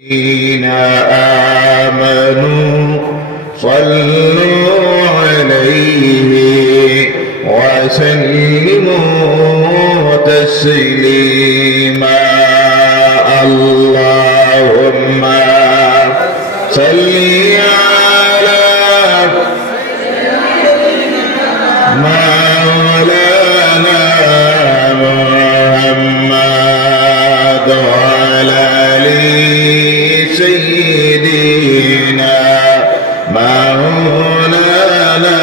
الذين آمنوا صلوا عليه وسلموا تسليما اللهم صل على مولانا محمد وعلى سيدنا مولانا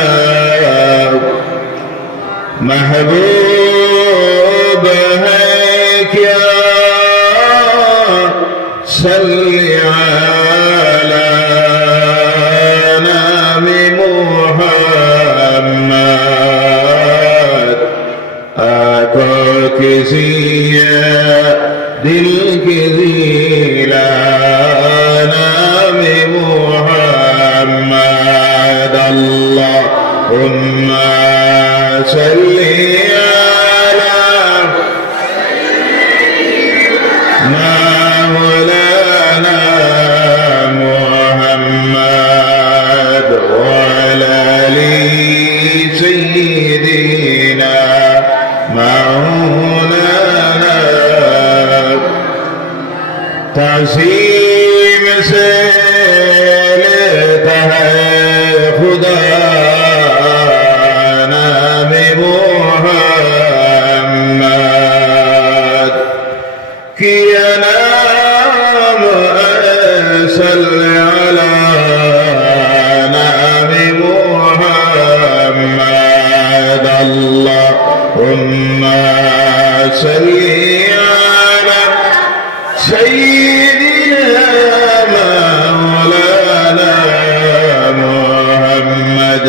محبوب ہے کیا صلی علی نام محمد آنکھوں کسی دل کی ذیلا نام محمد اللهم صل على مولانا محمد وعلى سيدنا مولانا تعظیم سے لیتا ہے خدا نام محمد کیا نام صلی علی نام محمد اللهم صل على سيدنا مولانا محمد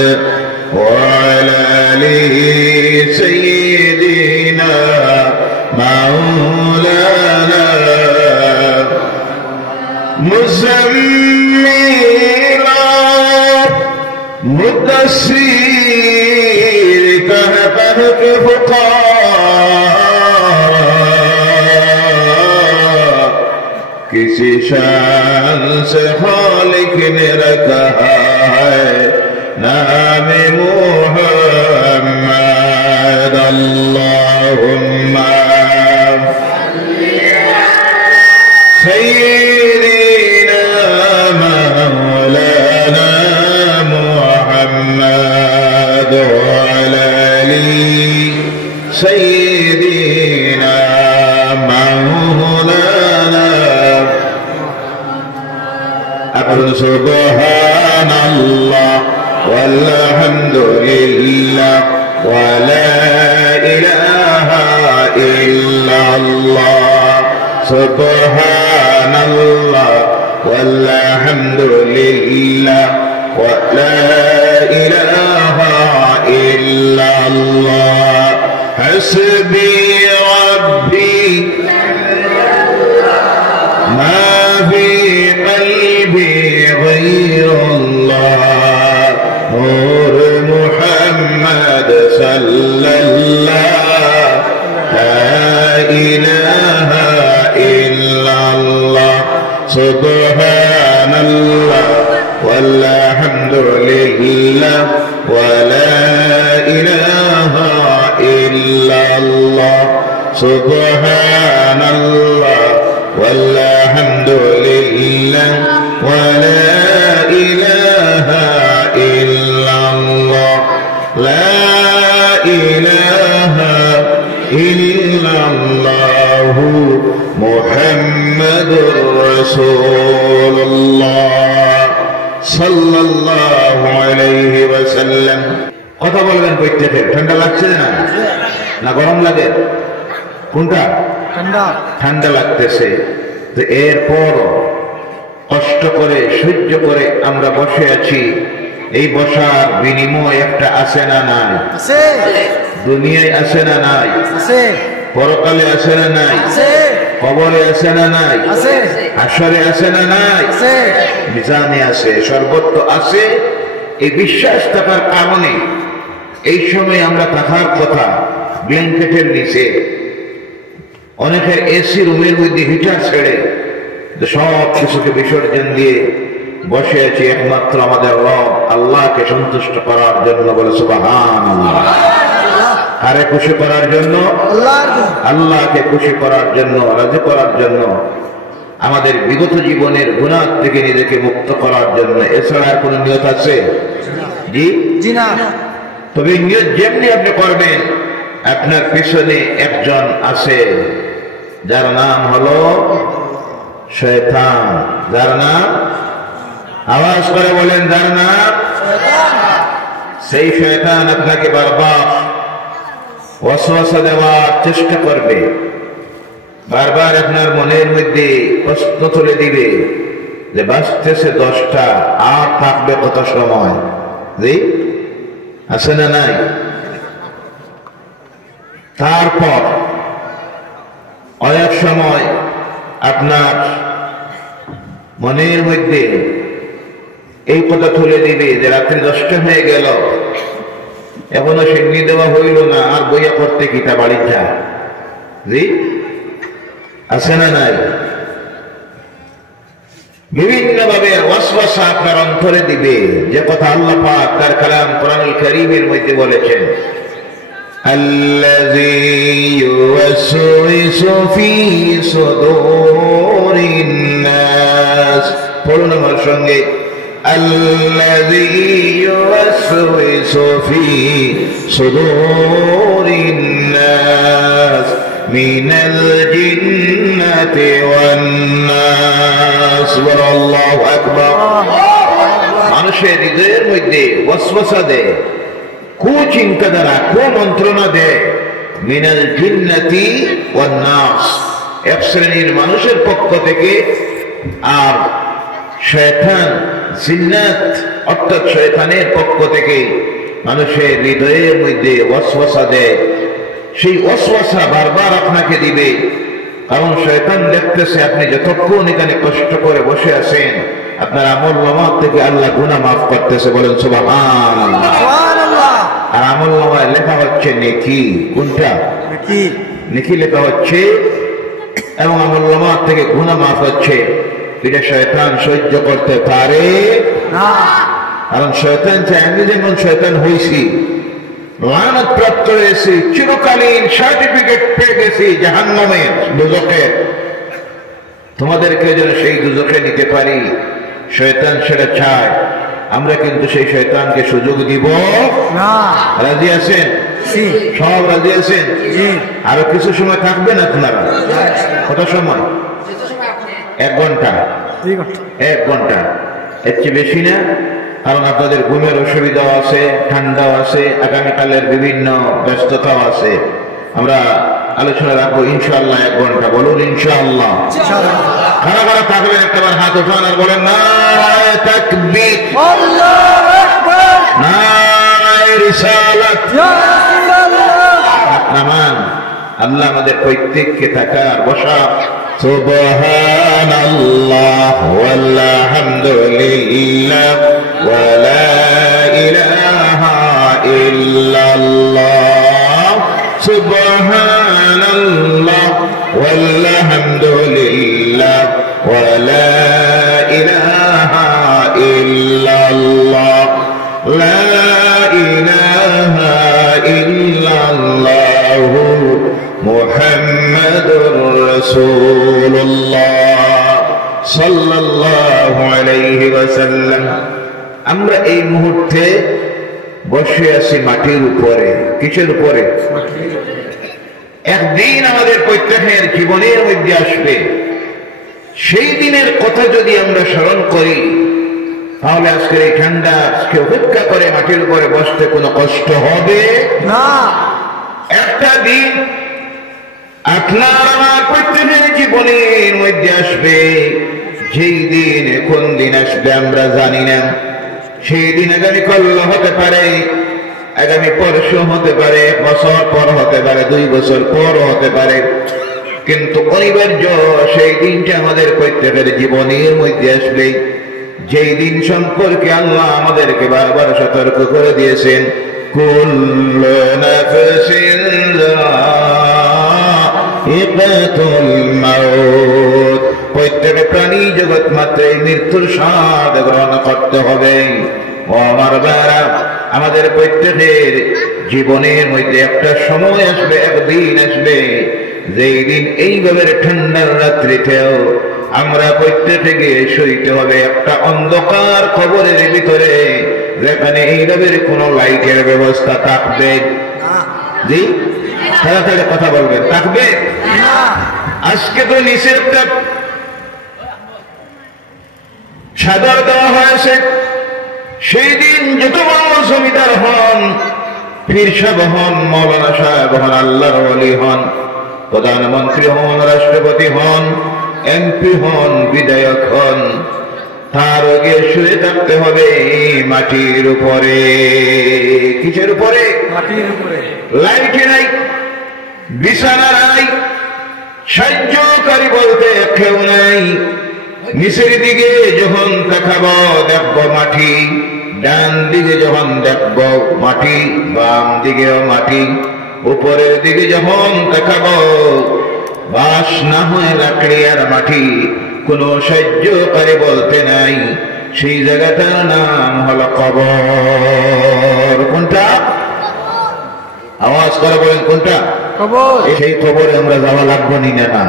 وعلى آله سيدنا مولانا مزملا مدثر کہہ کے پکار کسی شان سے خالق نے رکھا ہے نام محمد اللهم سيدنا مولانا محمد وعلى سيدنا مولانا أقول سبحان الله والحمد لله ولا إله إلا الله سبحان الله والحمد لله ولا إله إلا الله حسبي ربي ما في قلبي غير الله نور محمد صلى الله لا إله إلا الله سبحان الله والحمد لله ولا إله إلا الله سبحان الله والحمد لله ولا إله إلا الله لا إله إلا الله محمد رسول الله صلى الله عليه وسلم কথা বলবেন কইতে ঠান্ডা লাগছে না না গরম লাগে কোনটা ঠান্ডা ঠান্ডা লাগতেছে তো এরপর কষ্ট করে সহ্য করে আমরা বসে আছি এই বসার বিনিময় একটা আছে না নাই আছে দুনিয়ায় আছে না নাই আছে পরকালে আছে না নাই আছে কবরে আছে না নাই আছে হাশরে আছে না নাই আছে মিজানে আছে সর্বত্র আছে এই বিশ্বাস থাকার কারণে এই সময় আমরা থাকার কথা ব্ল্যাঙ্কেটের নিচে অনেকের এসি রুমের মধ্যে হিটার ছেড়ে সব কিছুকে বিসর্জন দিয়ে বসে আছি একমাত্র আমাদের রব আল্লাহকে সন্তুষ্ট করার জন্য। বলে সুবহানাল্লাহ। আরে খুশি করার জন্য, আল্লাহকে খুশি করার জন্য, রাজি করার জন্য, আমাদের বিগত জীবনের গুনাহ থেকে নিজেকে মুক্ত করার জন্য। এছাড়া আর কোন নিয়ত আছে? জি না। তবে নিয়ত যেমনি আপনি করবেন, আপনার পিছনে একজন আছে যার নাম হলো শয়তান। যার নাম, আওয়াজ করে বলেন, যার নাম সেই শয়তান আপনাকে বারবার ওয়াসওয়াসা দেওয়ার চেষ্টা করবে, বারবার আপনার মনের মধ্যে প্রশ্ন তুলে দিবে যে বাঁচতেছে 10টা, আর থাকবে কত সময়? জি আছে না নাই? তারপর অনেক সময় আপনার মনের মধ্যে এই কথা তুলে দিবে যে রাত্রি 10টা হয়ে গেল, এখনো সিন্নি দেওয়া হইল না, আর বইয়া করতে কিতা বাড়ি যা। জি আছে না নাই? বিভিন্ন ভাবে ওয়াসওয়াসা আপনার অন্তরে দিবে, যে কথা আল্লাহ পাক তার কালাম কোরআনুল কারীমের মধ্যে বলেছেন, আল্লাযী ইউওয়াসওয়িসু ফী সুদূরিন নাস। পড়ুন আমার সঙ্গে, আল্লাযী ইউওয়াসওয়িসু ফী সুদূরিন নাস মিনাল জিন্নাতি ওয়ান নাস। আল্লাহু আকবার। মানুষের হৃদয়ের মধ্যে ওয়াসওয়াসা দেয়, কুচিন্তাধারা, কুমন্ত্রণা দেয়, মিনাল জিন্নাতি ওয়ান নাস, এক শ্রেণীর মানুষের পক্ষ থেকে, আর শয়তান জিন্নাত অর্থাৎ শয়তানের পক্ষ থেকে মানুষের হৃদয়ের মধ্যে ওয়াসওয়াসা দেয়। সেই ওয়াসওয়াসা বারবার আপনাকে দিবে, কারণ শয়তান দেখতেছে আপনি যতক্ষণ এখানে কষ্ট করে বসে আছেন, আপনার আমলনামা থেকে আল্লাহ গুনাহ মাফ করতেছে। বলেন সুবহানাল্লাহ। আর আমলনামায় লেখা হচ্ছে নেকি। কোনটা? নেকি লেখা হচ্ছে, এবং আমলনামা থেকে গুনাহ মাফ হচ্ছে। এটা শয়তান সহ্য করতে পারে না, কারণ শয়তান চায় আমি যেমন শয়তান হইছি, লানত প্রাপ্ত হয়েছি, চিরকালীন সার্টিফিকেট পেয়ে গেছি জাহান্নামের, দুজকের, তোমাদেরকে যেন সেই দুজকে নিতে পারি। শয়তান সেটা চায়, আমরা কিন্তু সেই শয়তানকে সুযোগ দিব না। রাজি আছেন? সব রাজি আছেন? আরো কিছু সময় থাকবেন আপনারা? কত সময়? 1 ঘন্টা। 1 ঘন্টা, এর চেয়ে বেশি না, কারণ আপনাদের ঘুমের অসুবিধাও আছে, ঠান্ডাও আছে, আগামীকালের বিভিন্ন ব্যস্ততাও আছে। আমরা আলোচনা রাখবো ইনশাআল্লাহ 1 ঘন্টা। বলুন ইনশাআল্লাহ। কারা কারা থাকবেন একবার হাত উঠান আর বলেন নারায়ে তাকবীর, আল্লাহু আকবার, নারায়ে রিসালাত, ইয়া রাসূলুল্লাহ। নামান আল্লাহ আমাদের প্রত্যেককে থাকার বসা। সুবহানাল্লাহ ওয়ালহামদুলিল্লাহ ওয়া লা ইলাহা ইল্লাল্লাহ। সুবহানাল্লাহ ওয়ালহামদুলিল্লাহ ওয়া লা ইলাহা ইল্লাল্লাহ। লা ইলাহা ইল্লাল্লাহ মুহাম্মাদুর রাসূলুল্লাহ সাল্লাল্লাহু আলাইহি ওয়াসাল্লাম। আমরা এই মুহূর্তে বসে আছি মাটির উপরে। কিসের উপরে? একদিন আমাদের প্রত্যেকের জীবনের মধ্যে আসবে, সেই দিনের কথা যদি আমরা স্মরণ করি, তাহলে আজকের এই ঠান্ডা আজকে অপেক্ষা করে মাটির উপরে বসতে কোনো কষ্ট হবে না। একটা দিন আপনার আমার প্রত্যেকের জীবনের মধ্যে আসবে, যেই দিন কোন দিন আসবে আমরা জানি না। সেই দিন আগামী কাল হতে পারে, আগামী পরশু হতে পারে, 1 বছর পর হতে পারে, 2 বছর পর হতে পারে, কিন্তু অনিবার্য সেই দিনটা আমাদের প্রত্যেকের জীবনের মধ্যে আসবে, যেই দিন সম্পর্কে আল্লাহ আমাদেরকে বারবার সতর্ক করে দিয়েছেন, কুল্লু নাফসিন যায়িকাতুল মাউত প্রত্যেক প্রাণী জগৎ মাত্র এই মৃত্যুর স্বাদ গ্রহণ করতে হবে। ও আমার ভাইরা, আমাদের প্রত্যেকের জীবনের মধ্যে একটা সময় আসবে, একদিন আসবে, যেই দিন এইভাবে ঠান্ডার রাত্রিতেও আমরা প্রত্যেকে গিয়ে শুইতে হবে একটা অন্ধকার কবরের ভিতরে, যেখানে এইভাবে কোনো লাইটের ব্যবস্থা থাকবে। জি, তাড়াতাড়ি কথা বলবেন, থাকবে? আজকে তো নিচে একটা চাদর দেওয়া হয়েছে। সেই দিন যত বড় জমিদার হন, পীর সাহেব হন, মৌলানা সাহেব হন, আল্লাহর ওলি হন, প্রধানমন্ত্রী হন, রাষ্ট্রপতি হন, এমপি হন, বিধায়ক হন, তার আগে শুয়ে থাকতে হবে মাটির উপরে। কিসের উপরে? মাটির উপরে। লাইট নাই, বিছানা নাই, সাহায্যকারী বলতে কেউ নাই। নিচের দিকে যখন দেখাবো দেখবো মাটি, ডান দিকে যখন দেখবো মাটি, বাম দিকেও মাটি, উপরের দিকে যখন দেখাবো বাস না হয় লাকড়ি আর মাটি, কোন সাহায্যকারী বলতে নাই। সেই জায়গাটার নাম হলো কবর। কোনটা? আওয়াজ করে বলেন, কোনটা? কবর। সেই কবরে আমরা যাওয়া লাগবো নি না?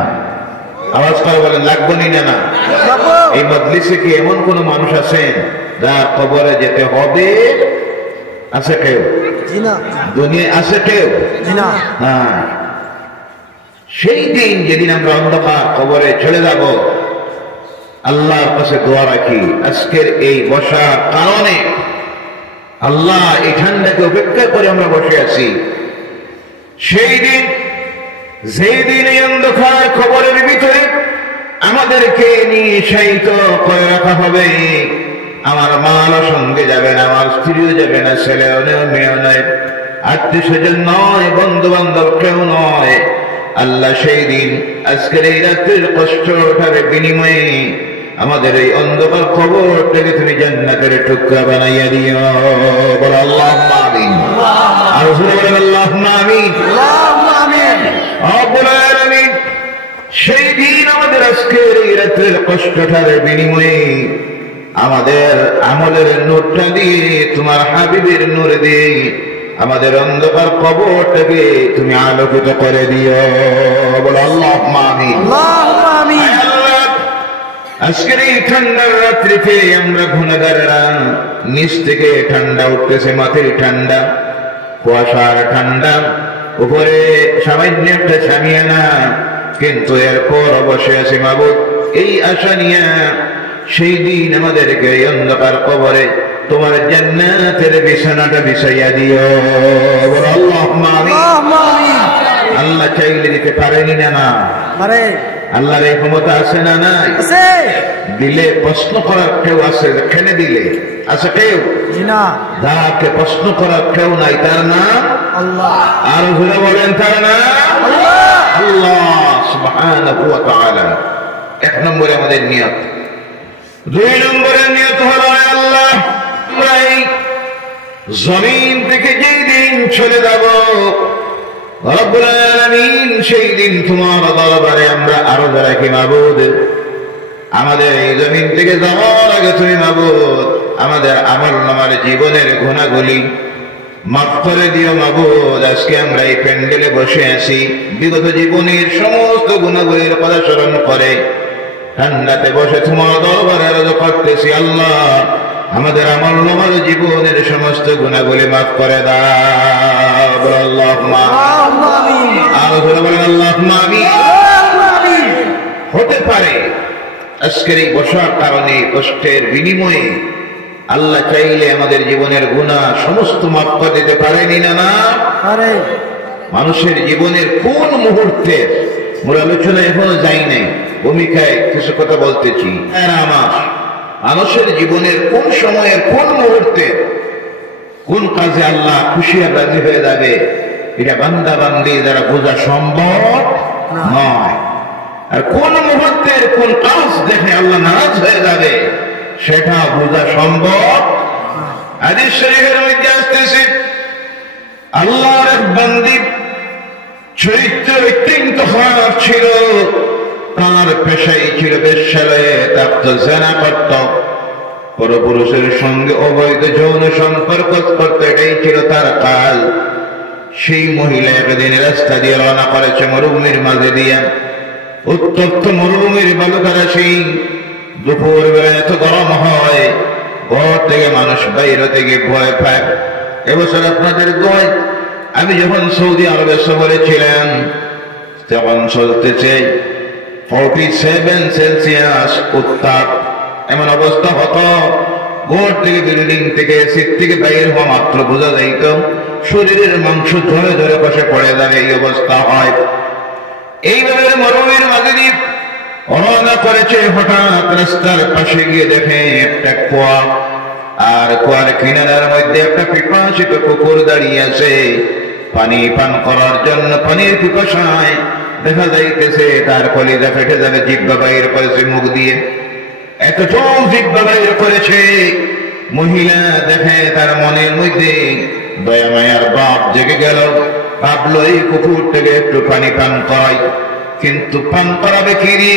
আওয়াজ করে বলেন, লাগবো নি না? এই মজলিসে কি এমন কোন মানুষ আছেন যার কবরে যেতে হবে? আছে কেউ? দুনিয়া আছে কেউ? না। সেই দিন যেদিন আমরা অন্ধকার কবরে চলে যাব, আল্লাহর কাছে দোয়া রাখি, আজকের এই বসার কারণে আল্লাহ এই ঠান্ডাকে উপেক্ষা করে আমরা বসে আছি। সেই দিন, যেই দিন এই অন্ধকার কবরের ভিতরে আমাদেরকে নিঃসায়িত করে রাখা হবে, আমার মাও সঙ্গে যাবে না, আমার স্ত্রীও যাবে না, ছেলেও নয়, মেয়েও নয়, আত্মীয় স্বজন নয়, বন্ধু বান্ধব কেউ নয়। আল্লাহ সেই দিন আজকের এই রাত্রির কষ্ট ওঠার বিনিময়ে আমাদের এই অন্ধকার কবরটাকে তুমি জান্নাতের টুকরা বানাইয়া দিও। বলো আল্লাহুম্মা আমিন। আর জোরে বলেন আল্লাহুম্মা আমিন। রব্বুল আলামিন সেই দিন আমাদের আজকের এই রাত্রির কষ্টটার বিনিময়ে আমাদের আমলের নূরটা দিয়ে, তোমার হাবিবের নূর দিয়ে আমাদের অন্ধকার কবরটাকে তুমি আলোকিত করে দিও। বলো আল্লাহুম্মা আমিন। আল্লাহুম্মা আমিন। আজকের এই ঠান্ডার রাত্রিতে আমরা গুনাহগাররা, নিচ থেকে ঠান্ডা উঠতেছে, মাথার ঠান্ডা, কুয়াশার ঠান্ডা, উপরে সামান্য একটা ছামিয়ানা, কিন্তু এরপর বসে আছে মাবুদ এই আশা নিয়ে সেই দিন আমাদেরকে এই অন্ধকার কবরে তোমার জান্নাতের বিছানাটা বিছাইয়া দিও। আল্লাহুম্মা আমিন। আল্লাহ চাইলে দিতে পারেনি না? পারে। আল্লাহর এই ক্ষমতা আছে না? নাই। আছে। দিলে প্রশ্ন করার কেউ আছে? কেনে দিলে আছে কেউ? না। যাকে প্রশ্ন করার কেউ নাই, তার নাম আল্লাহ। আর জোরে বলেন, তার নাম আল্লাহ। আল্লাহ সুবহানাহু ওয়া তাআলা। এক নম্বরে আমাদের নিয়ত। দুই নম্বরের নিয়ত হলো আল্লাহ জমিন থেকে যেই দিন চলে যাব, রব্বুল আলামিন সেই দিন তোমার দরবারে আমরা আরো রাখি মাবুদ, আমাদের এই জমিন থেকে যাওয়ার আগে তুমি মাবুদ আমাদের আমলনামার জীবনের গুনাহগুলি মাফ করে দিও মাবুদ। আজকে আমরা এই প্যান্ডেলে বসে আছি, বিগত জীবনের সমস্ত গুনাহগুলির কথা স্মরণ করে ঠান্ডাতে বসে তোমার দরবারে আরজ করতেছি। আল্লাহ আমাদের আমলনামার জীবনের সমস্ত গুনাহগুলি মাফ করে দাও। আল্লাহুম্মা আমিন। আর বলে বলেন আল্লাহুম্মা আমিন। হতে পারে আজকের এই বসার কারণে, কষ্টের বিনিময়ে আল্লাহ চাইলে আমাদের জীবনের গুনাহ সমস্ত মাফ করে দিতে পারেনি না? পারে। মানুষের জীবনের কোন মুহূর্তে, মোর আলোচনা এখনো যাই নাই, ভূমিকায় কিছু কথা বলতেছি। মানুষের জীবনের কোন সময়ের কোন মুহূর্তে কোন কাজে আল্লাহ খুশি আর রাজি হয়ে যাবে, এটা বান্দা বান্দি দ্বারা বোঝা সম্ভব নয়। আর কোন মুহূর্তের কোন কাজ দেখে আল্লাহ নারাজ হয়ে যাবে, সেটা বোঝা সম্ভব। হাদিস শরীফের মধ্যে আসতেছে, আল্লাহর এক বান্দি চরিত্র অত্যন্ত খারাপ ছিল, তার পেশাই ছিল বেশ্যালয়ে তাপ্ত জেনা করত, পরপুরুষের সঙ্গে অবৈধ যৌন সম্পর্ক করতে, এটাই ছিল তার কাজ। সেই মহিলা একদিন রাস্তা দিয়ে রওনা করেছে মরুভূমির মাঝে দিয়া। উত্তপ্ত মরুভূমির বালুকারা, সেই দুপুর বেলা এত গরম হয়, ঘর থেকে মানুষ বাইরে থেকে ভয় পায়। এবছর আপনাদের দোয়ায় আমি যখন সৌদি আরবে সফরে ছিলাম, তখন চলতেছে 47 সেলসিয়াস উত্তাপ। এমন অবস্থা হতো, ঘর থেকে বিল্ডিং থেকে সিট থেকে বাইরে হওয়া মাত্র বোঝা যাইত শরীরের মাংস ধরে ধরে বসে পড়ে যাবে, এই অবস্থা হয়। এইভাবে মরুভূমির মাঝে দিয়ে রওনা করেছে। হঠাৎ রাস্তার পাশে গিয়ে দেখে একটা কুয়া, আর কুয়ার কিনারার মধ্যে একটা পিপাসিত কুকুর দাঁড়িয়ে আছে পানি পান করার জন্য। পানির পিপাসায় দেখা যাইতেছে তার কলিজা ফেটে যাবে, জিহ্বা বাইর করেছে মুখ দিয়ে, এতটুকু জিহ্বা বাইর করেছে। মহিলা দেখে তার মনের মধ্যে দয়া মায়ার বাপ জেগে গেল, ভাবলো এই কুকুরটাকে একটু পানি পান করাই। কিন্তু পান করাবে কি?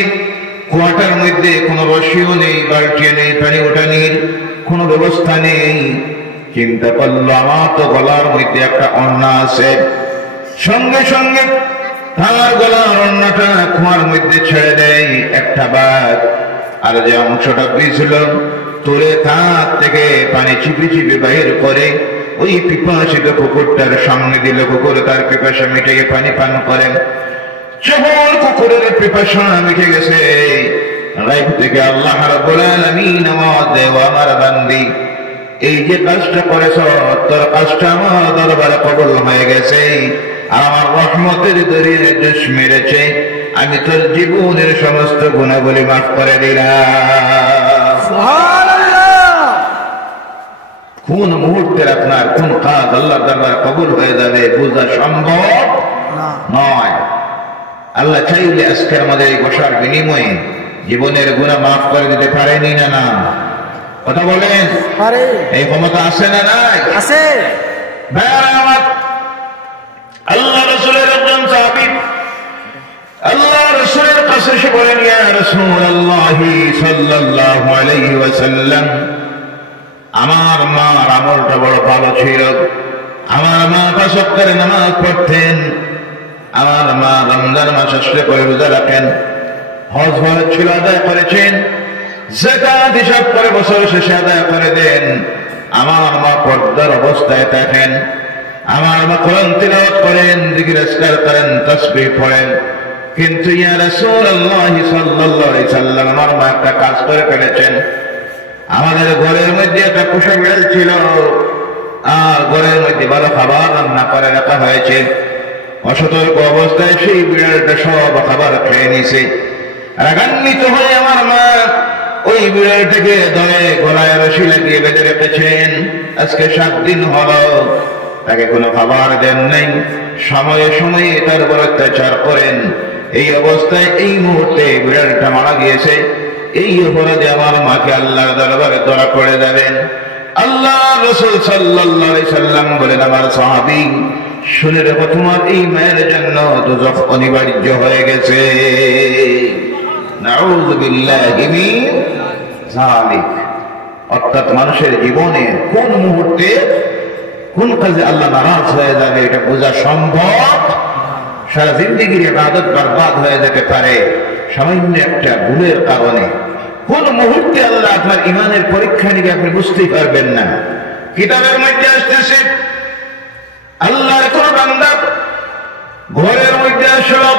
কুয়াটার মধ্যে কোনো রশিও নেই, বালতিও নেই, পানি ওঠানির কোনো ব্যবস্থা নেই। চিন্তা করলো আমার তো গলার মধ্যে একটা ওড়না আছে, সঙ্গে সঙ্গে তার গলার ওড়নাটা কুয়ার মধ্যে ছেড়ে দেয়। একটা বাঘ আর যে অংশটা পিছল তুলে তার থেকে পানি চিপি চিপি বাহির করে ওই পিপাসিত কুকুরটার সামনে দিল। কুকুর তার পিপাসা মিটিয়ে পানি পান করেন। যখন কুকুরের পিপাসা মিটে গেছে, গায়ব থেকে আল্লাহ রাব্বুল আলামিন আওয়াজ দেয়, আমার বান্দি, এই যে কাজটা করেছ তোর কাজটা আমার দরবারে কবুল হয়ে গেছে। আমার রহমতের দরিয়ায় জোশ মেরেছে, আমি তোর জীবনের সমস্ত গুণাবলী মাফ করে দিলাম। সুবহানাল্লাহ। কোন মুহূর্তের আপনার কোন কাজ আল্লাহর দরবারে কবুল হয়ে যাবে বোঝা সম্ভব নয়। আল্লাহ চাইলে আজকে আমাদের এই বসার বিনিময়ে জীবনের গুনাহ মাফ করে দিতে পারেনি না? না, কথা বলেন, এই ক্ষমতা আছে না নাই? আছে। আল্লাহ রাসূলের একজন সাহাবী আল্লাহ রাসূলের কাছে এসে বলেন, ইয়া রাসূলুল্লাহ সাল্লাল্লাহু আলাইহি ওয়াসাল্লাম, আমার মার আমলটা বড় ভালো ছিল। আমার মা 5 ওয়াক্তের নামাজ পড়তেন, আমার মা রমজান মাস আসলে করে রোজা রাখেন, হজ ফরজ ছিল আদায় করেছেন, যাকাত হিসাব করে বছর শেষে আদায় করে দেন। আমার মা পর্দার অবস্থায় থাকেন, আমার মা কোরআন তিলাওয়াত করেন, জিকির আজকার করেন, তাসবিহ পড়েন। কিন্তু ইয়া রাসূলুল্লাহ সাল্লাল্লাহু আলাইহি সাল্লাম, আমার মা একটা কাজ করে ফেলেছেন। আমাদের ঘরের মধ্যে একটা পোষা বিড়াল ছিল, আর ঘরের মধ্যে ভালো খাবার রান্না করে রাখা হয়েছে। অসতর্ক অবস্থায় সেই বিড়ালটা সব খাবার খেয়ে নিছে। রাগান্বিত হয়ে আমার মা ওই বিড়ালটাকে ধরে গলায় রশি লাগিয়ে বেঁধে রেখেছেন। আজকে 7 দিন হলো তাকে কোনো খাবার দেন নাই, সময়ে সময়ে তার উপর অত্যাচার করেন। এই অবস্থায় এই মুহূর্তে বিড়ালটা মারা গিয়েছে। এই অপরাধে আমার মাকে আল্লাহর দরবারে ধরা পড়ে যাবেন। আল্লাহ রাসূল সাল্লাল্লাহু আলাইহি সাল্লাম বলেন, আমার সাহাবী শুনে রেখো, তোমার এই মায়ের জন্য দোজখ অনিবার্য হয়ে গেছে। নাউযু বিল্লাহি মিন যালিক। অর্থাৎ মানুষের জীবনে কোন মুহূর্তে কোন কাজে আল্লাহ নারাজ হয়ে যাবে এটা বোঝা সম্ভব। সারা জিন্দেগির ইবাদত বরবাদ হয়ে যেতে পারে সামান্য একটা ভুলের কারণে। কোন মুহূর্তে আল্লাহ আপনার ইমানের পরীক্ষা নিয়ে আপনি বুঝতেই পারবেন না। কিতাবের মধ্যে আসতেছে, আল্লাহর কোন বান্দা ঘরের মধ্যে আসলো,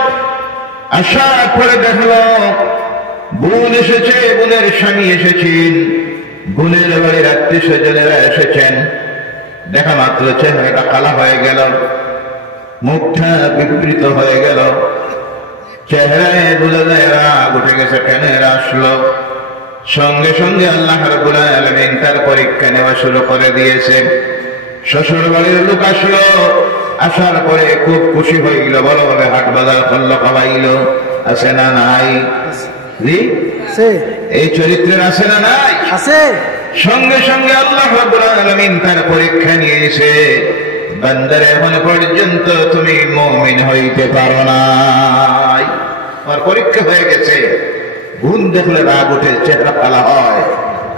আসার পরে দেখলো বোন এসেছে, বোনের স্বামী এসেছেন, বোনের বাড়ির আত্মীয় স্বজনেরা এসেছেন। দেখা মাত্র চেহারাটা কালা হয়ে গেল, মুখটা বিকৃত হয়ে গেল, চেহারায় বোঝা যায় রাগ উঠে গেছে। কেন এরা আসলো? সঙ্গে সঙ্গে আল্লাহ রাব্বুল আলামিন তার পরীক্ষা নেওয়া শুরু করে দিয়েছে। শ্বশুর বাড়ির লোক আসলো, আসার পরে খুব খুশি হইল, ভালোভাবে হাট বাজার করলো, খাওয়াইলো। আছে না নাই? এই চরিত্রের আছে না নাই? আছে। সঙ্গে সঙ্গে আল্লাহ রাব্বুল আলামিন তার পরীক্ষা নিয়েছে, বান্দারে এখন পর্যন্ত তুমি মুমিন হইতে পারো নাই। আর পরীক্ষা হয়ে গেছে, বোন দেখলে রাগ উঠে চেহারা কালা হয়,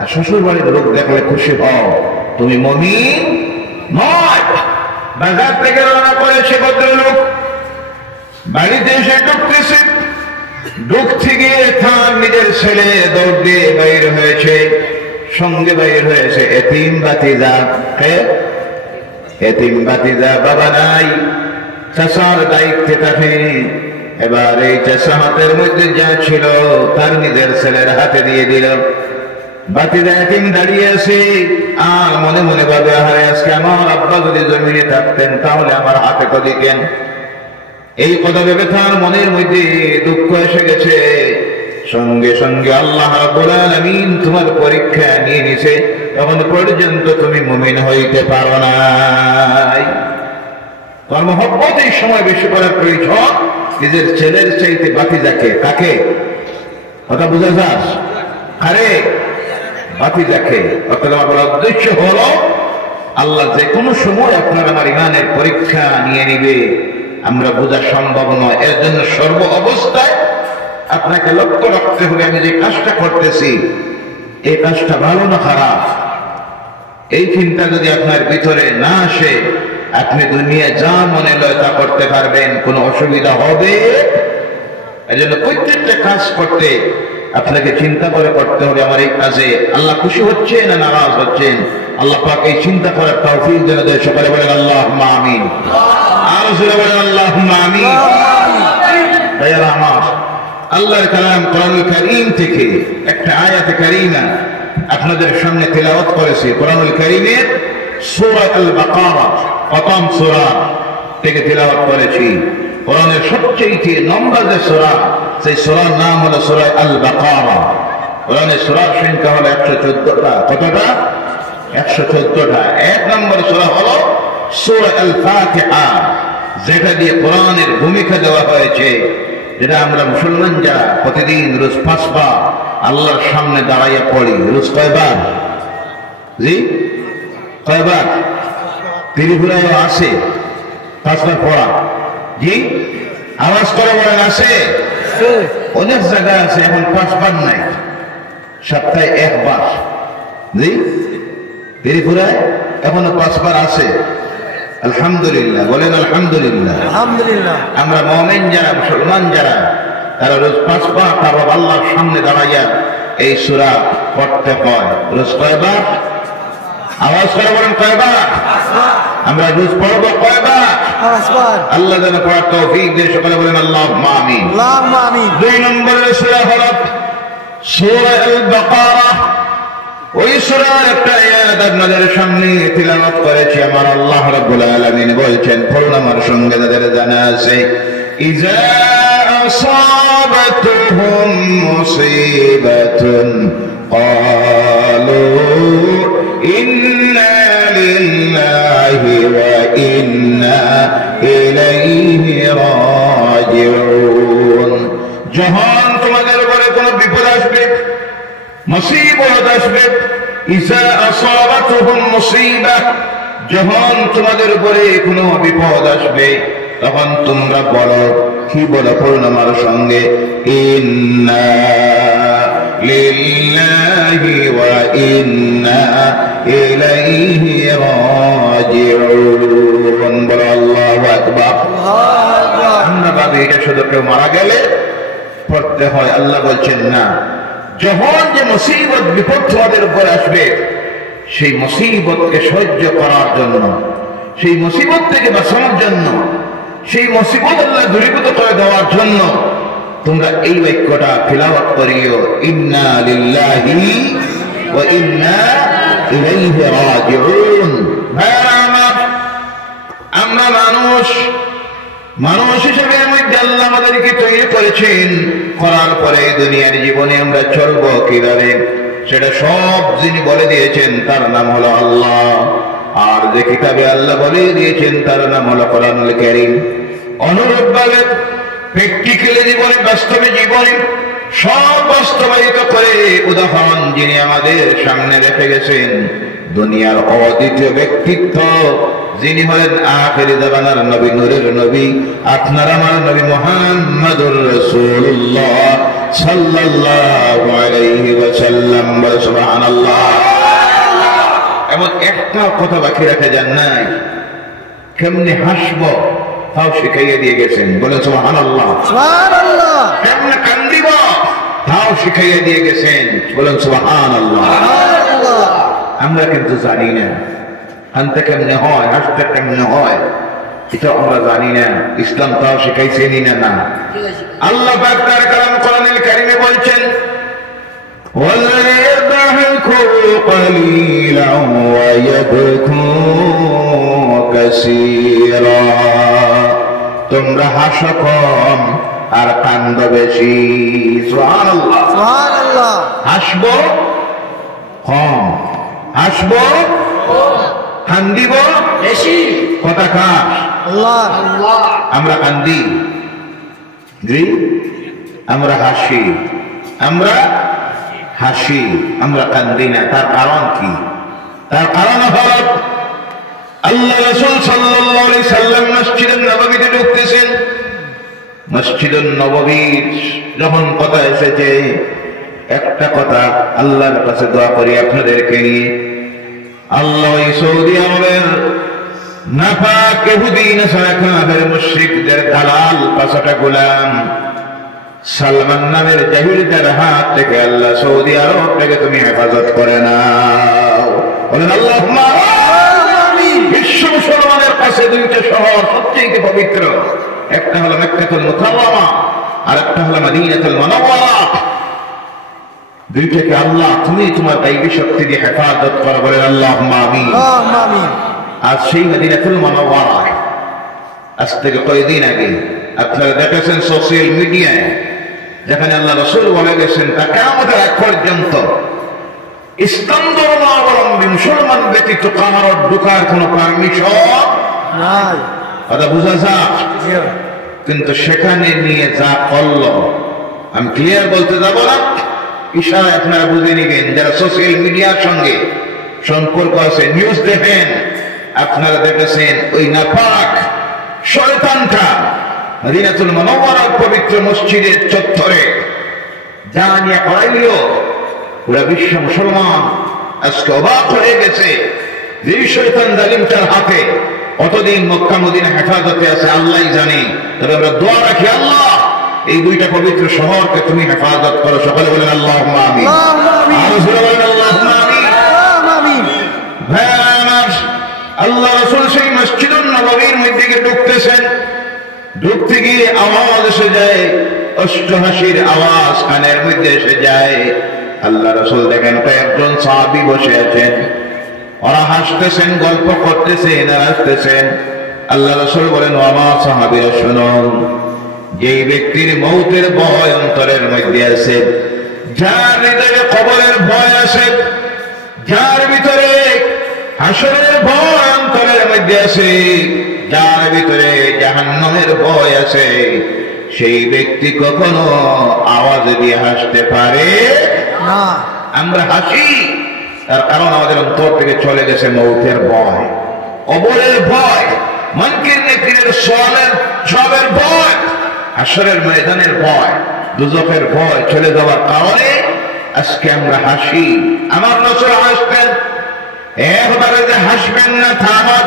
আর শ্বশুর বাড়ির লোক দেখলে খুশি হও, তুমি মুমিন নয়। বাজার থেকে রওনা করেছে ভদ্রলোক, বাড়িতে এসে ঢুকতেছে, ঢুকতে গিয়ে তার নিজের ছেলে দৌড় দিয়ে বাইর হয়েছে, সঙ্গে বাইর হয়েছে এতিম ভাতিজা। এতিম ভাতিজা, বাবা নাই, চাচার দায়িত্বে থাকে। এবার এই চাচা হাতের মধ্যে যা ছিল তার নিজের ছেলের হাতে দিয়ে দিল। ভাতিজা এতিম দাঁড়িয়ে আছে, আর মনে মনে ভাবে, আরে আজকে আমার আব্বা যদি জমিনে থাকতেন তাহলে আমার হাতে তো দিতেন। এই কথা ভেবে তার মনের মধ্যে দুঃখ এসে গেছে। সঙ্গে সঙ্গে আল্লাহ রাব্বুল আলামিন তোমার পরীক্ষা নিয়ে নিছে, তখন পর্যন্ত তুমি মুমিন হইতে পারো নাই। তোর মহব্বত এই সময় বেশি করার প্রয়োজন নিজের ছেলের চাইতে ভাতিজাকে। কাকে? কথা বুঝে যাস? আরে ভাতিজাকে। অর্থাৎ আমার উদ্দেশ্য হলো আল্লাহ যে কোনো সময় আপনার আমার ইমানের পরীক্ষা নিয়ে নিবে, আমরা বোঝা সম্ভব নয়। এর জন্য সর্ব অবস্থায় আপনাকে লক্ষ্য রাখতে হবে, আমি যে কাজটা করতেছি এই কাজটা ভালো না খারাপ। এই চিন্তা যদি আপনার ভিতরে না আসে, আপনি দুনিয়া যা মনে লয় তা করতে পারবেন, কোনো অসুবিধা হবে। এই জন্য প্রত্যেকটা কাজ করতে আপনাকে চিন্তা করে করতে হবে, আমার এই কাজে আল্লাহ খুশি হচ্ছে না নারাজ হচ্ছেন। আল্লাহ পাক এই চিন্তা করার তৌফিক যেন দেয়। সকলে বলেন আল্লাহুম্মা আমিন। আর জোরে বলেন আল্লাহুম্মা আমিন। ভাইয়ারা আমার, আল্লাহর কালাম কোরআনুল কারীম থেকে একটা আয়াতে কারীমা আপনাদের সামনে তেলাওয়াত করেছি। কোরআনুল কারীমের সূরা আল বাকারা প্রথম সূরা থেকে তেলাওয়াত করেছি। কোরআনের সবচেয়ে নম্বর যে সূরা, সেই সূরার নাম হলো সূরা আল বাকারা। কোরআনের সূরার সংখ্যা হলো 114টা। কতটা? 114টা। এক নম্বর সূরা হলো সূরা আল ফাতিহা, যেটা দিয়ে কোরআনের ভূমিকা দেওয়া হয়েছে, যেটা আমরা মুসলমান যারা প্রতিদিন রোজ 5 বার আল্লাহর সামনে দাঁড়াইয়া পড়ি। রোজ কয়বার? জি কয়বার? তিরিপুরায় আছে 5 বার পড়া। জি আওয়াজ করে বলেন আছে? অনেক জায়গা আছে এখন 5 বার নাই, সপ্তাহে 1 বার। জি তিরিপুরায় এখনো 5 বার আছে। আলহামদুলিল্লাহ, বলেন আলহামদুলিল্লাহ। আলহামদুলিল্লাহ। আমরা মুমিন যারা, মুসলমান যারা, তারা রোজ 5 বার তার আল্লাহর সামনে দাঁড়াইয়া এই সূরা পড়তে হয়। রোজ কয়বার? আওয়াজ করে বলেন কয়বার? আমরা রোজ পড়ব কয়বার? 5 বার। আল্লাহ যেন পড়ার তৌফিক দেয়। সকলে বলেন আল্লাহুম্মা আমিন। আল্লাহুম্মা আমিন। 2 নম্বরের সূরা হলো সূরা আল বাকারা। ওই সূরার একটা আয়াত আপনাদের সামনে তিলাওয়াত করেছি। আমার আল্লাহ রাব্বুল আলামিন বলছেন, পড়ুন আমার সঙ্গে, যাদের জানা আছে, ইজা আসাবাতুহুম মুসিবাতুন ক্বালু ইন্না লিল্লাহি ওয়া ইন্না ইলাইহি রাজিউন। যখন তোমাদের উপরে কোনো বিপদ আসবে, মুসিবত আসবে, ইজা আসাবাতুহুম মুসিবা, যখন তোমাদের উপরে কোনো বিপদ আসবে, তখন তোমরা বলো, কি বলো? পড়ুন আমার সঙ্গে, ইন্না লিল্লাহি ওয়া ইন্না ইলাইহি রাজিউন। বলো আল্লাহু আকবার। আমরা ভাবি এটা শুধু কেউ মারা গেলে পড়তে হয়। আল্লাহ বলছেন না, যখন যে মুসিবত বিপদ তোমাদের উপর আসবে, সেই মুসিবতকে সহ্য করার জন্য, সেই মুসিবত থেকে বাঁচানোর জন্য, সেই মুসিবত আল্লাহ দূরীভূত করে দেওয়ার জন্য তোমরা এই বাক্যটা তিলাওয়াত করিও, ইন্না লিল্লাহি ওয়া ইন্না ইলাইহি রাজিউন। ভাইরা আমার, আমরা মানুষ হিসেবে আল্লাহ আমাদেরকে তৈরি করেছেন, করার পরে দুনিয়ার জীবনে আমরা চলবো কিভাবে, সেটা সব যিনি বলে দিয়েছেন তার নাম হলো আল্লাহ। আর যে কিতাবে আল্লাহ বলে দিয়েছেন তার নাম হলো কোরআনুল কারীম। অনুরূপভাবে প্র্যাকটিক্যালি জীবনে, বাস্তবে জীবনে সব বাস্তবায়িত করে উদাহরণ যিনি আমাদের সামনে রেখে গেছেন, দুনিয়ার অদ্বিতীয় ব্যক্তিত্ব যিনি হলেন আখিরি জামানার নবী, নূরের নবী, আপনার আমার নবী মুহাম্মদুর রাসূলুল্লাহ সাল্লাল্লাহু আলাইহি ওয়াসাল্লাম। বলে সুবহানাল্লাহ। এমন একটা কথা বাকি রাখা যান নাই, কেমনে হাসবো তাও শিখাইয়া দিয়ে গেছেন। বলে সুবহানাল্লাহ। সুবহানাল্লাহ। কেমনে কান্দিব তাও শিখাইয়া দিয়ে গেছেন। বলেন সুবহানাল্লাহ। আমরা কিন্তু জানি না কানতে কেমনে হয়, হাসতে কেমনে হয়, এটা আমরা জানি না। ইসলাম তাও শিখাইছেনি না? না। আল্লাহ পাক তার কালাম কোরআনুল কারীমে বলছেন, ওয়ালায়াদহকু কলিলান ওয়া ইয়াবকু কাসীরা। তোমরা হাসো কম আর কান্দ বেশি। সুবহানাল্লাহ। সুবহানাল্লাহ। হাসবো কম, হাসবো কান্দিব বেশি। কথা কার? আল্লাহ। আমরা কান্দি, আমরা হাসি, আমরা হাসি, আমরা কান্দি না। তার কারণ কি? তার কারণ হল আল্লাহ রাসূল সাল্লাল্লাহু আলাইহি সাল্লাম মসজিদুন নববীতে ঢুকতেছেন। মসজিদুন নববীর যখন কথা এসেছে, একটা কথা আল্লাহর কাছে দোয়া করি আপনাদেরকে নিয়ে, আল্লাহ এই সৌদি আরবের নাপাক ইহুদি নাসারা কাফের মুশরিকদের দালাল পাঁচটা গোলাম সালমান নামের জাহিলদের হাত থেকে আল্লাহ সৌদি আরব থেকে তুমি হেফাজত করে নাও। বলেন আল্লাহুম্মা আমিন। বিশ্ব মুসলমানের কাছে দুইটা শহর সবচেয়ে পবিত্র, একটা হলো মক্কাতুল মুকাররমা আর একটা হলো মদিনাতুল মুনাওয়ারা। দুইটাকে আল্লাহ তুমি তোমার গায়বী শক্তি দিয়ে হেফাজত করো। বলেন আল্লাহুম্মা আমিন। আমিন। আজ সেই মদিনাতুল মুনাওয়ারায় আজ থেকে কয়েকদিন আগে আপনারা দেখেছেন সোশ্যাল মিডিয়ায়, যেখানে আল্লাহ রাসূল বলে গেছেন তা কিয়ামতের আগ পর্যন্ত ইসলাম ধর্মাবলম্বী মুসলমান ব্যতীত কারো ঢোকার কোনো পারমিশন নাই। কথা বুঝা যায়? কিন্তু সেখানে নিয়ে যা করলো, আমি ক্লিয়ার বলতে যাবো না, ইশারা আপনারা বুঝে নিবেন। যারা সোশ্যাল মিডিয়ার সঙ্গে সম্পর্ক আছে, নিউজ দেখেন, আপনারা দেখেছেন ওই নাপাক শয়তানটা মদিনাতুল মুনাওয়ারার পবিত্র মসজিদের চত্বরে যা নিয়ে করাইল, পুরা বিশ্ব মুসলমান আজকে অবাক হয়ে গেছে। যে শয়তান জালিমটার হাতে কতদিন মক্কা মদিনা হেফাজতে আছে আল্লাহই জানে। তবে আমরা দোয়া রাখি, আল্লাহ এই দুইটা পবিত্র শহরকে তুমি হেফাজত করো। সকলে বলেন আল্লাহুম্মা আমিন। আল্লাহ রাসূল সেই মসজিদুন নববীর মধ্যে ঢুকতেছেন। ঢুকতে গিয়ে আওয়াজ এসে যায়, অষ্টহাসির আওয়াজ কানের মধ্যে এসে যায়। আল্লাহ রাসূল দেখেন কয়েকজন সাহাবী বসে আছেন, ওরা হাসতেছেন, গল্প করতেছেন, হাসতেছেন। আল্লাহ রাসূল বলেন, ও আমার সাহাবীরা শোনো, যেই ব্যক্তির মৌতের ভয় অন্তরের মধ্যে আছে, যার হৃদয়ে কবরের ভয় আছে, যার ভিতরে হাসরের ভয় অন্তরের মধ্যে আছে, যার ভিতরে জাহান্নামের ভয় আছে, সেই ব্যক্তি কখনো আওয়াজ দিয়ে হাসতে পারে না। আমরা হাসি তার কারণ আমাদের অন্তর থেকে চলে গেছে মৌতের ভয়, কবরের ভয়, মুনকির নাকিরের সওয়ালের ভয়, হাসরের ময়দানের ভয়, দুজখের ভয় চলে যাওয়ার কারণে আজকে আমরা হাসি। আমার রাসূল হাসতেন, একবারে যে হাসবেন না থামত,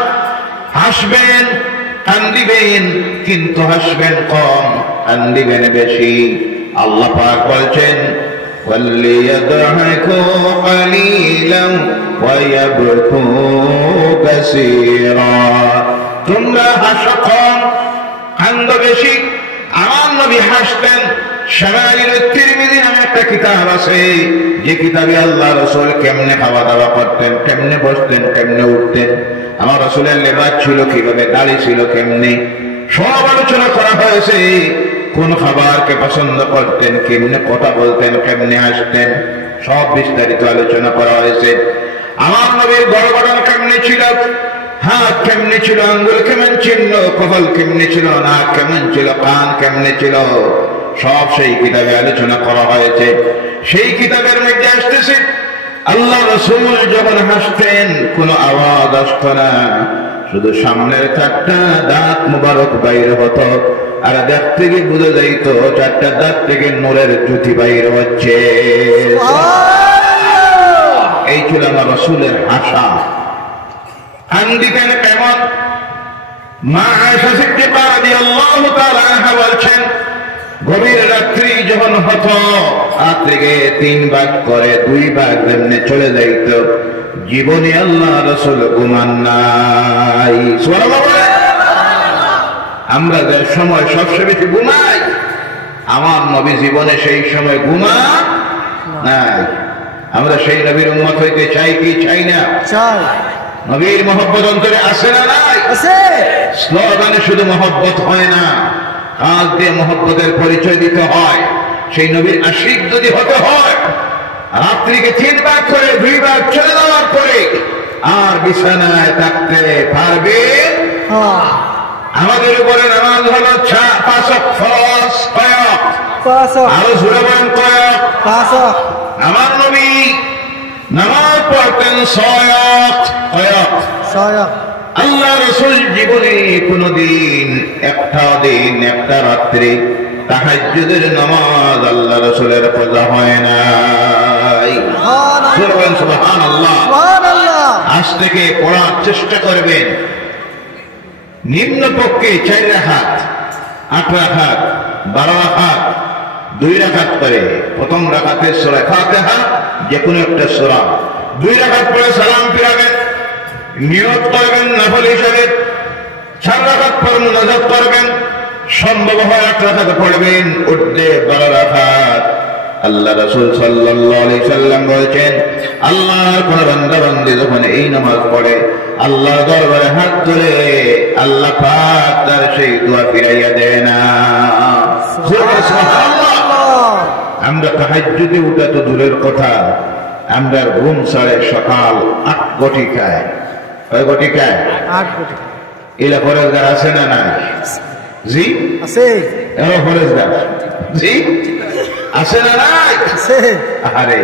হাসবেন, কান্দিবেন, কিন্তু হাসবেন কম, কান্দিবেন বেশি। আল্লাহ পাক বলছেন, وَلْيَضْحَكُوا قَلِيلًا وَيَبْكُوا كَثِيرًا। তোমরা হাসো কম, কান্দো বেশি। আমার নবী হাসতেন। শামাইলুত তিরমিজি নামে একটা কিতাব আছে, যে কিতাবে আল্লাহ রাসূল কেমনে খাওয়া দাওয়া করতেন, কেমনে বসতেন, কেমনে উঠতেন, আমার রাসূলের লেবাস ছিল কিভাবে, দাড়ি ছিল কেমনে, সব আলোচনা করা হয়েছে। কোন খাবারকে পছন্দ করতেন, কেমনে কথা বলতেন, কেমনে হাসতেন, সব বিস্তারিত আলোচনা করা হয়েছে। আমার নবীর গড়গড়ন কেমনে ছিল, হাত কেমনে ছিল, আঙ্গুল কেমন ছিল, কপাল কেমনে ছিল, নাক কেমন ছিল, কান কেমনে ছিল, সব সেই কিতাবে আলোচনা করা হয়েছে। সেই কিতাবের মধ্যে আসতেছে আল্লাহ রাসূল যখন হাসতেন কোনো আওয়াজ আসতো না, শুধু সামনের 4টা দাঁত মুবারক বাইর হতো, আর দেখতে গিয়ে বুঝে যাইত 4টা দাঁত থেকে নূরের জ্যোতি বাইর হচ্ছে। এই ছিল আমার রাসূলের আশা। আন্দিতেন কেমন? মা আয়েশা সিদ্দিকা রাদিয়াল্লাহু তাআলা আনহা বলছেন, গভীর রাত্রি যখন হতো, রাত্রিকে 3 ভাগ করে 2 ভাগ যেমনি চলে যাইত, জীবনে আল্লাহ রাসূল ঘুমান নাই। সুবহানাল্লাহ। আমরা যে সময় সবচেয়ে বেশি ঘুমাই, আমার নবী জীবনে সেই সময় ঘুমান নাই। আমরা সেই নবীর উম্মত হইতে চাই কি চাই না? চাই। নবীর মহব্বত অন্তরে আছে না নাই? আছে। স্লোগানে শুধু মহব্বত হয় না, কাজ দিয়ে মহব্বতের পরিচয় দিতে হয়। সেই নবীর আশিক যদি হতে হয়, রাত্রিকে 3 ভাগ করে 2 ভাগ চলে যাওয়ার পরে আর বিছানায় থাকতে পারবে? আমাদের উপরে নামাজ হলো 5 ওয়াক্ত ফরজ। কয়েক? 5 ওয়াক্ত। আরো জোরে বলেন কয়েক? 5 ওয়াক্ত। আমার নবী নামাজ পড়তেন 6 ওয়াক্ত। কয়েক? 6 ওয়াক্ত। আল্লাহ রাসূল জীবনে কোনদিন একটা দিন একটা রাত্রি তাহাজ্জুদের নামাজ আল্লাহ রাসূলের পড়া হয় নাই। সুবহানাল্লাহ। সুবহানাল্লাহ। আজ থেকে পড়ার চেষ্টা করবেন। নিম্ন পক্ষে 4 রাকাত, 8 রাকাত, 12 রাকাত, 2 রাকাত করে প্রথম রাকাতে সূরা ফাতিহা, যে কোনো একটা সূরা 2 রাকাত পড়ে সালাম ফিরাবেন, নিয়ত করবেন নফল হিসাবে। 4 রাকাত পর মুনাজাত করবেন, সম্ভব হয় 8 রাকাত পড়বেন, উঠতে 12 রাকাত। আল্লাহ রাসূল সাল্লাল্লাহু আলাইহি সাল্লাম বলেছেন, আল্লাহর কোন বান্দা বান্দি যখন এই নামাজ পড়ে, আল্লাহর দরবারে হাত তুলে, আল্লাহ পাক তার সেই দোয়া ফিরাইয়া দেয় না। সুবহানাল্লাহ। আমরা তাহাজ্জুদে উঠা তো দূরের কথা, আমরা ঘুম ছাড়ে সকাল 8 ঘটিকায়। কয় ঘটিকায়? 8 কোটি। এরা ফরেজগার আছে না নাই? জি আছে। এরা ফরেজগার? জি আছে না নাই? আছে। আরে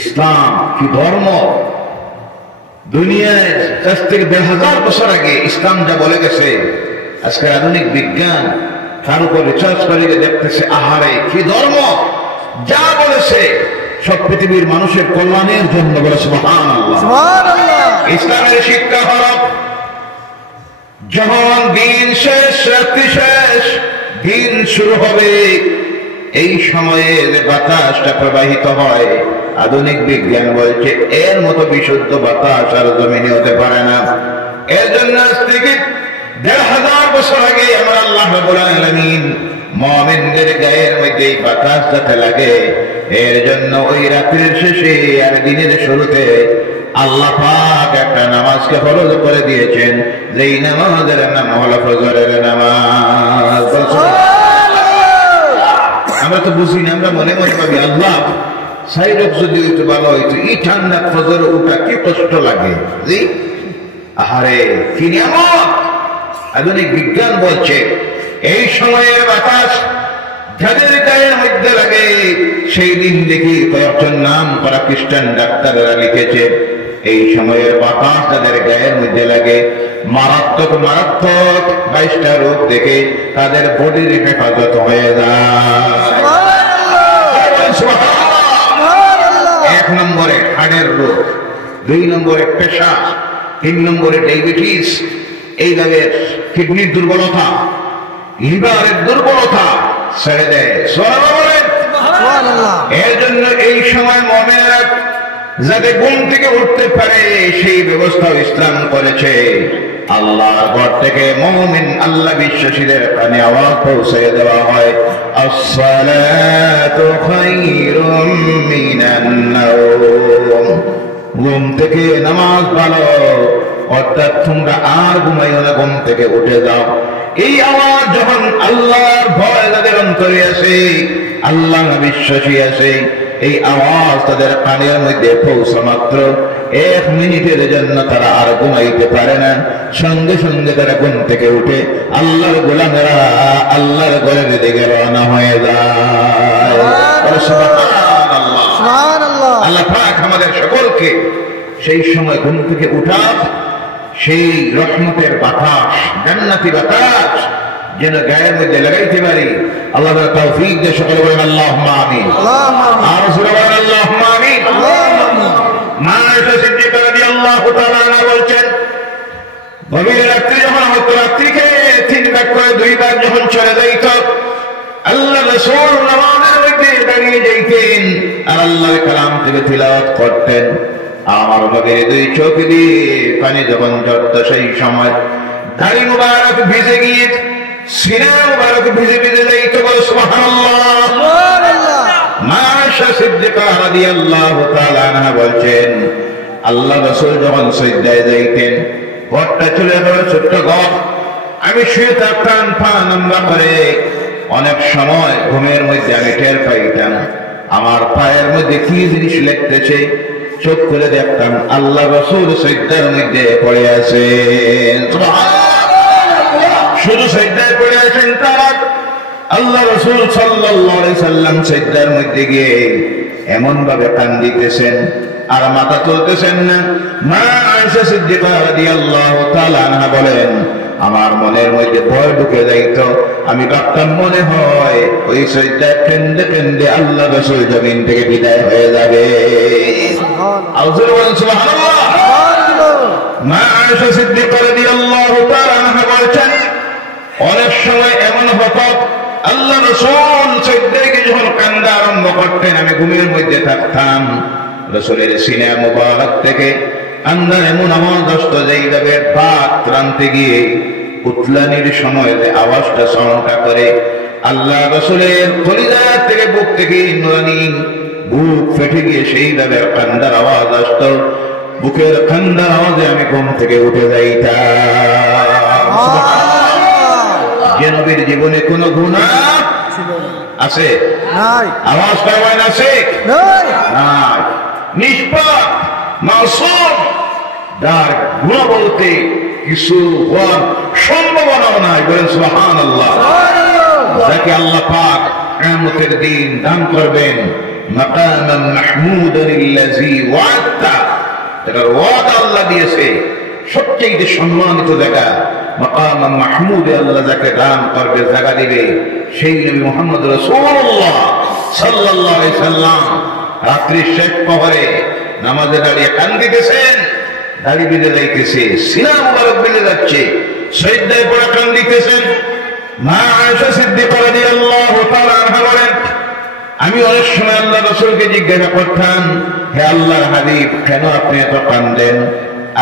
ইসলাম কি ধর্ম! দুনিয়ায় কাছ থেকে 1000 বছর আগে ইসলাম যা বলে গেছে, আজকে আধুনিক বিজ্ঞান তার উপর রিসার্চ করে দেখতেছে, আহারে কি ধর্ম! যা বলেছে সব পৃথিবীর মানুষের কল্যাণের জন্য। বলে সুবহানাল্লাহ। সুবহানাল্লাহ। ইসলামের শিক্ষা হল, যখন দিন শেষ, রাত্রি শেষ, দিন শুরু হবে, এই সময়ে যে বাতাসটা প্রবাহিত হয়, আধুনিক বিজ্ঞান বলছে এর মতো বিশুদ্ধ বাতাস আর জমিনে হতে পারে না। এর জন্য আজ থেকে 1000 বছর আগে আমরা আল্লাহ রাব্বুল আলামিন মুমিনদের গায়ের মধ্যে বাতাস যাতে লাগে, এর জন্য ওই রাত্রির শেষে আর দিনের শুরুতে আল্লাহ পাক একটা নামাজকে ফরজ করে দিয়েছেন, যেই নামাজের নাম হলো ফজরের নামাজ। আমরা তো বুঝি না, আমরা মনে মনে ভাবি আল্লাহ সাইরক যদি হইতো ভালো হইতো, এই ঠান্ডা ফজর উঠা কি কষ্ট লাগে। জি আহারে কি নিয়ামত! আধুনিক বিজ্ঞান বলছে এই সময়ের বাতাস যাদের গায়ের মধ্যে লাগে, সেই দিন দেখি কয়েকজন নাম করা খ্রিস্টান ডাক্তাররা লিখেছে, এই সময়ের বাতাস তাদের গায়ের মধ্যে লাগে, মারাত্মক মারাত্মক 22টা রোগ থেকে তাদের বডির হেফাজত হয়ে যায়। 1 নম্বরে হার্টের রোগ, 2 নম্বরে প্রেশার, 3 নম্বরে ডায়াবেটিস, এই দাগের কিডনির দুর্বলতা, লিভারের দুর্বলতা ছেড়ে দেয়। এর জন্য এই সময় মুমিনেরা যাতে ঘুম থেকে উঠতে পারে সেই ব্যবস্থা ইসলাম করেছে। আল্লাহর ঘর থেকে মুমিন আল্লাহ বিশ্বাসীদের কানে আওয়াজ পৌঁছে দেওয়া হয়, আসসালাতু খায়রুম মিনান নাওম। ঘুম থেকে নামাজ পড়ো, অর্থাৎ তোমরা আর ঘুমাইও না, ঘুম থেকে উঠে যাও। এই আওয়াজ যখন আল্লাহর ভয় যাদের অন্তরে আসে, আল্লাহ বিশ্বাসী আসে, এই আওয়াজ তাদের কানের মধ্যে পৌঁছা মাত্র 1 মিনিটের জন্য তারা আর ঘুমাইতে পারে না, সঙ্গে সঙ্গে তারা ঘুম থেকে উঠে আল্লাহর গোলামেরা আল্লাহর ঘরের দিকে রওনা হয়ে যায়। সুবহানাল্লাহ। আল্লাহ পাক আমাদের সকলকে সেই সময় ঘুম থেকে উঠা সেই রহমতের বাতাস, জান্নাতি বাতাস যেন গায়ের মধ্যে লাগাইতে পারি। আল্লাহ তাআলা তৌফিক দিয়ে সকলে বলেন আল্লাহুম্মা আমিন। আর রাসূল বলেন আল্লাহুম্মা আমিন। মা আয়েশা সিদ্দিকা রাদিয়াল্লাহু তাআলা আনহা বলছেন, গভীর রাত্রি যখন হতো, রাত্রিকে 3 ভাগ করে 2 ভাগ যখন চলে যাইত, আল্লাহ রাসূল নামাজের মধ্যে দাঁড়িয়ে যাইতেন আর আল্লাহর কালাম থেকে তিলাওয়াত করতেন। আমার নবীর 2 চোখ দিয়ে পানি যখন ঝরত, সেই সময় দাড়ি মুবারক ভিজে গিয়ে সিনা মুবারক ভিজে ভিজে যাইত। বলে সুবহানাল্লাহ। মা আয়েশা সিদ্দিকা রাদিয়াল্লাহু তাআলা আনহা বলছেন, আল্লাহ রাসূল যখন সিজদায় যাইতেন, ঘরটা চলে গেল ছোট্ট ঘর, আমি শুয়ে থাকতাম পা নাম্বা করে। অনেক সময় ঘুমের মধ্যে আমি টের পাইতাম আমার পায়ের মধ্যে কি জিনিস লেগতেছে। চোখ খুলে দেখতাম আল্লাহ রাসূল সিজদার মধ্যে পড়ে আছেন। শুধু সিজদায় পড়ে আছেন তারা, আল্লাহ রাসূল সাল্লাল্লাহু আলাইহি সাল্লাম সিজদার মধ্যে গিয়ে এমন ভাবে কান্দিতেছেন আর মাথা তুলতেছেন না। মা আয়েশা সিদ্দিকা রাদিয়াল্লাহু তাআলা আনহা বলেন, আমার মনের মধ্যে ভয় ঢুকে যাইত। আমি ভাবতাম মনে হয় ওই সিজদায় কেঁদে কেঁদে আল্লাহ রাসূল জমিন থেকে বিদায় হয়ে যাবে। সুবহানাল্লাহ। মা আয়েশা সিদ্দিকা রাদিয়াল্লাহু তাআলা আনহা বলছেন, অনেক সময় এমন হতো আল্লাহ রাসূল সিজদায় গিয়ে যখন কান্না আরম্ভ করতেন, আমি ঘুমের মধ্যে থাকতাম। রাসূলের সিনা মুবারক থেকে কান্নার এমন আওয়াজ আসতো যে এইভাবে ভাত রাঁধতে গিয়ে উতলানির সময় যে আওয়াজটা সাউন্ডটা করে, আল্লাহ রাসূলের কলিজা থেকে বুক থেকে নুরানি বুক ফেটে গিয়ে সেইভাবে কান্নার আওয়াজ আসতো। বুকের কান্নার আওয়াজে আমি ঘুম থেকে উঠে যাইতাম। যে নবীর জীবনে কোনো গুনাহ আছে? নাই। আওয়াজ করবেন আছে? নাই। নাই। নিষ্পাপ, মাসুম, যার গুনাহ বলতে কিছু হওয়ার সম্ভাবনাও নাই। বলেন সুবহানাল্লাহ। যাকে আল্লাহ পাক কিয়ামতের দিন দান করবেন মাকামান মাহমুদান আল্লাযী ওয়া'আদতা, তার ওয়াদা আল্লাহ দিয়েছে সবচেয়ে সম্মানিত জায়গা মাকামান মাহমুদ, আল্লাহ যাকে দান করবে, জায়গা দিবে, সেই নবী মুহাম্মদ রাসূলুল্লাহ সাল্লাল্লাহু আলাইহি সাল্লাম রাত্রির শেষ প্রহরে নামাজে দাঁড়িয়ে কান্দিতেছেন, দাড়ি বেঁধে যাইতেছে, সিনা মুবারক বেঁধে যাচ্ছে, সিজদায় পড়ে কান্দিতেছেন। মা আয়েশা সিদ্দিকা রাদিয়াল্লাহু তাআলা আনহা বলেন, আমি অনেক সময় আল্লাহ রাসূলকে জিজ্ঞাসা করতাম, হে আল্লাহর হাবিব, কেন আপনি এত কান্দেন?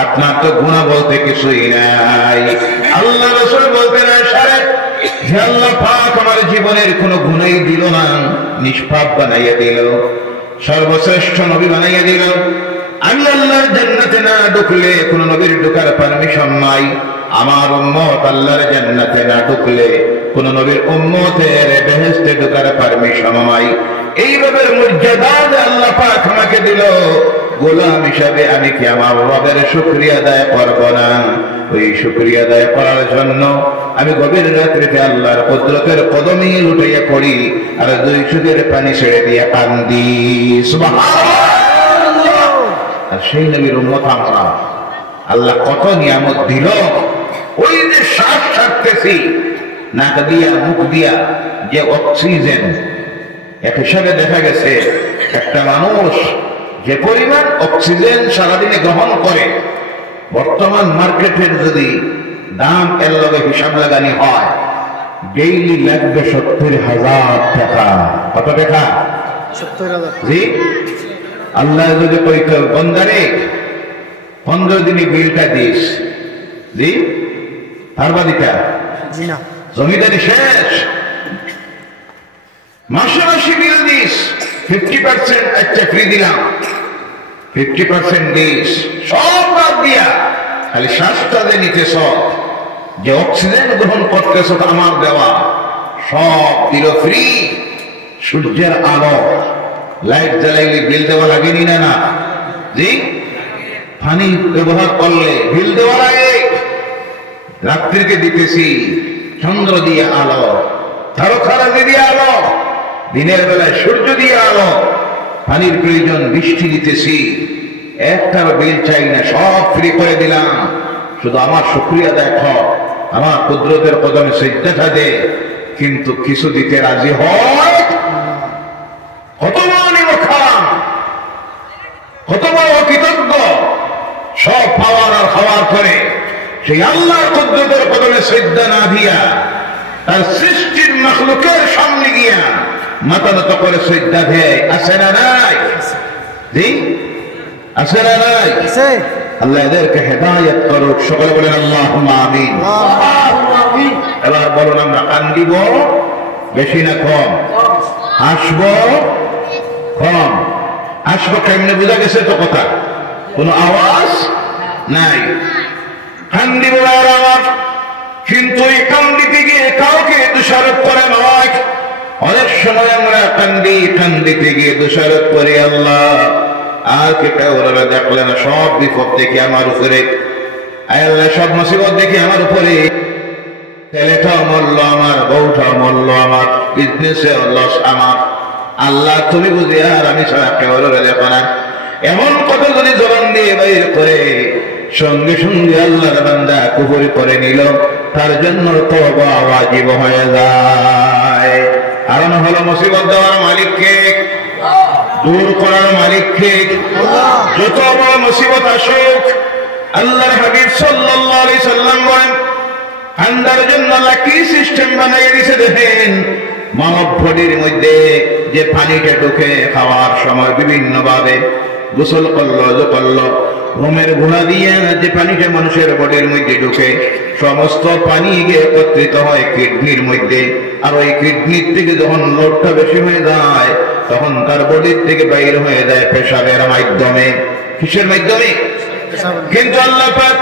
আপনার তো গুনাহ বলতে কিছুই নাই। আল্লাহ রাসূল বলতেন, আয়েশা, হে আল্লাহ পাক আমার জীবনের কোনো গুনাহই দিল না, নিষ্পাপ বানাইয়া দিল, সর্বশ্রেষ্ঠ নবী বানাইয়া দিল। আমি আল্লাহর জান্নাতে না ঢুকলে কোন নবীর ঢোকার পারমিশন নাই। আমার উম্মত আল্লাহর জান্নাতে না ঢুকলে কোন নবীর উম্মতের বেহেশতে ঢোকার পারমিশন নাই। এইভাবে মর্যাদা আল্লাহ পাক আমাকে দিল, গোলাম হিসাবে আমি কি আমার রবের শুকরিয়া আদায় করব না? ওই শুকরিয়া আদায় করার জন্য আমি গভীর রাত্রিতে আল্লাহর কুদরতের কদমে লুটাইয়া পড়ি আর 2 চোখের পানি ছেড়ে দিয়ে কান্দি। সুবহানাল্লাহ। আর সেই নবীর উম্মত আমরা, আল্লাহ কত নিয়ামত দিল। ওই যে শ্বাস ছাড়তেছি নাক দিয়া মুখ দিয়া, যে অক্সিজেন, এক হিসাবে দেখা গেছে একটা মানুষ যে পরিমাণ অক্সিজেন সারাদিনে গ্রহণ করে, বর্তমান মার্কেটের যদি দাম এর লগে হিসাব লাগানি হয়, ডেইলি লাগবে 70,000 টাকা। কত টাকা? 70,000। জি, আল্লাহ যদি কইতো বন্দারে 15 দিনই বিলটা দিস, জি পারবা দিতা? জি না। জমিদারি শেষ, মাসে মাসে বিল দিস, 50% আচ্ছা ফ্রি দিলাম, 50% দিস, সব বাদ দিয়া খালি শ্বাসটা যে নিতেছ, যে অক্সিজেন গ্রহণ করতেছ আমার দেওয়া, সব দিল ফ্রি। সূর্যের আলো, লাইট জ্বালাইলে বিল দেওয়া লাগেনি না? না। জি, পানি ব্যবহার করলে বিল দেওয়া লাগে। রাত্রিকে দিতেছি চন্দ্র দিয়ে আলো, তারকারাজি দিয়ে আলো, দিনের বেলায় সূর্য দিয়ে আলো, পানির প্রয়োজন, বৃষ্টি দিতেছি, একটার বিল চাই না, সব ফ্রি করে দিলাম। শুধু আমার শুকরিয়া দেখো, আমার কুদরতের কদমে সিজদাটা দে, কিন্তু কিছু দিতে রাজি হয়। কত বড় নিমখান, কত বড় অকৃতজ্ঞ, সব পাওয়ার আর খাওয়ার পরে সেই আল্লাহর কুদরতের কদমে সিজদা না দিয়া তার সৃষ্টির মাখলুকের সামনে গিয়া মাথা নত করে সিজদা দেয়। আছে না নাই? আছে না নাই? আল্লাহ এদেরকে হেদায়েত করুক। সকলে বলেন আল্লাহুম্মা আমিন। এবার বলুন, আমরা কান্দিব বেশি না কম? হাসবো কম? হাসবো কেমনে বোঝা গেছে তো কথা? কোনো আওয়াজ নাই। কান্দিব আমার, কিন্তু এই কান্দিতে গিয়ে কাউকে দোষারোপ করে নয়। অনেক সময় আমরা কান্দিতে গিয়ে দোষারোপ করি আল্লাহ আর কেটা ওরা দেখলে না, সব বিপদ দেখি আমার উপরে, আল্লাহ সব মুসিবত দেখি আমার উপরে, ছেলেটাও মরল আমার, বউটাও মরল আমার, বিজনেসে লস আমার। আল্লাহ তুমি বুঝি আর আমি ছাড়া কেউ দেখো না। এমন কতগুলি জবান দিয়ে বাইর করে সঙ্গে সঙ্গে আল্লাহর বান্দা কুফরি করে নিল, তার জন্য তওবা ওয়াজিব হয়ে যায়। কারণ হলো মুসিবত দেওয়ার মালিককে, দূর করার মালিককে। যত বড় মুসিবত আসুক, আল্লাহর হাবিব সাল্লাল্লাহু আলাইহি সাল্লাম বলেন, ঠান্ডার জন্য আল্লাহ কি সিস্টেম বানিয়ে দিয়েছে দেখেন। মানব বডির মধ্যে যে পানিটা ঢুকে খাওয়ার সময় বিভিন্ন ভাবে গোসল করলো, ঘুমের ঘোড়া দিয়ে যে পানিটা মানুষের বডির মধ্যে ঢুকে, সমস্ত পানি গিয়ে একত্রিত হয় কিডনির মধ্যে। আর ওই কিডনির থেকে যখন লোডটা বেশি হয়ে যায়, তখন তার বডির থেকে বাইর হয়ে যায় পেশাবের মাধ্যমে। কিসের মাধ্যমে? কিন্তু আল্লাহ পাক